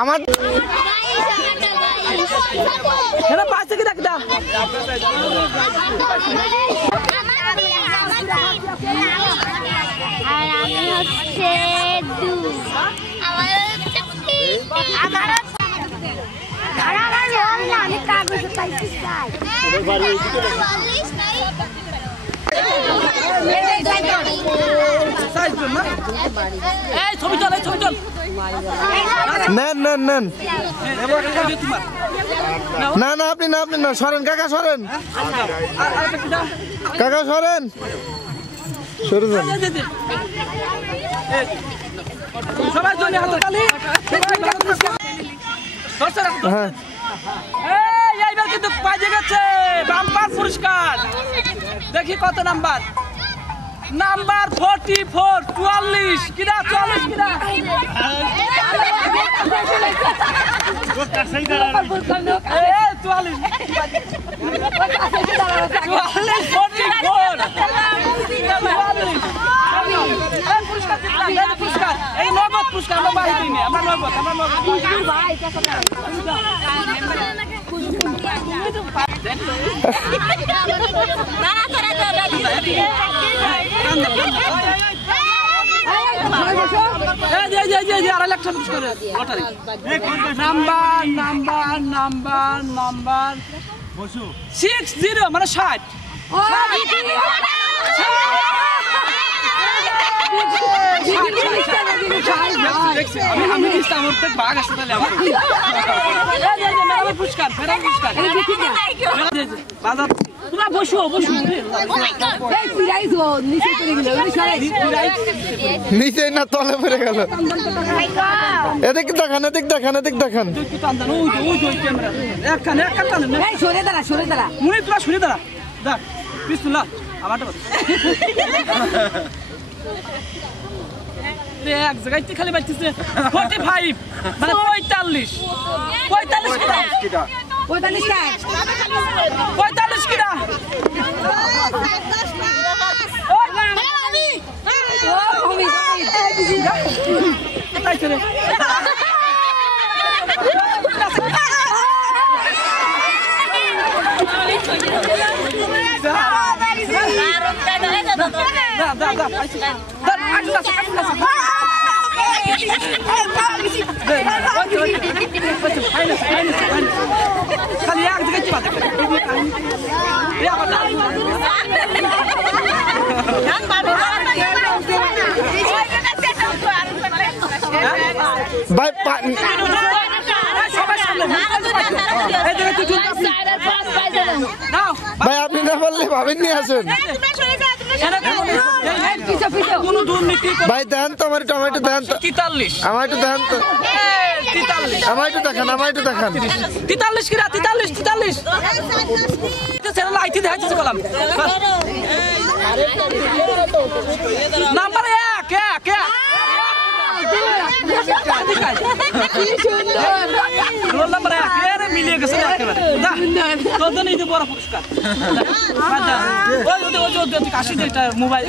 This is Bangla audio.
আমার পাশে কি রাখদা আর আমি হচ্ছে আমি কাগজ পাইছি ছবি চল ছবি চল নেন নেন নেন না না আপনি না আপনি না সরেন কাকা সরেন কাকা সরেন সরে যান সবাই জন্য হাততালি হ্যাঁ এইবার কিন্তু বাজে গেছে বাম্পার পুরস্কার দেখি কত নাম্বার নাম্বার 44 44 কিনা 44 কিনা এই নগদ পুরস্কার আমরা বাড়ি দিই না আমরা নগদ নাম্বার নাম্বার নাম্বার নাম্বার 60 মানে 60 নিচে না তলে পড়ে গেল এদিক দেখান এদিক দেখান এদিক দেখান সরে দাঁড়া বিসমিল্লাহ আমারটা এক জায়গায় খালি বাজতেছে 45 মানে 45 কিটা 45 কিটা খালি এক ভাই আপনি না বললে ভাবেন নিয়ে আসেন ভাই দেন তো আমার টমেটো দেন তো 43 আমার একটু দেন তো আমার একটু দেখান 43 কিরা 43 চ্যানেল আইটি দেখাইতেছে কলাম নাম্বার 1 রোল নাম্বার 1 এর মিলিয়ে গেছে একেবারে তোদের এই যে বড় পুরস্কার ওই কাশি মোবাইল